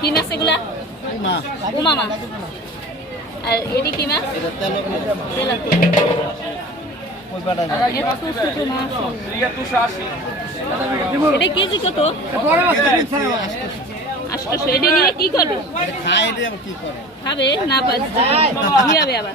কি মাছ এগুলা? উমা মাছ। আর এটি কি মাছ? এটা কেজি কত? আটশোশো। এটা নিয়ে কি করবে? খাবে না পাচ্ছে আবার?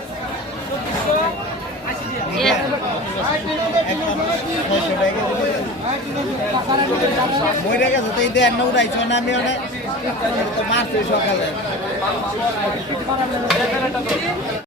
মরে গেছে তো এই দেন উড়াইছো না আমি অনেক মারছে সকালে।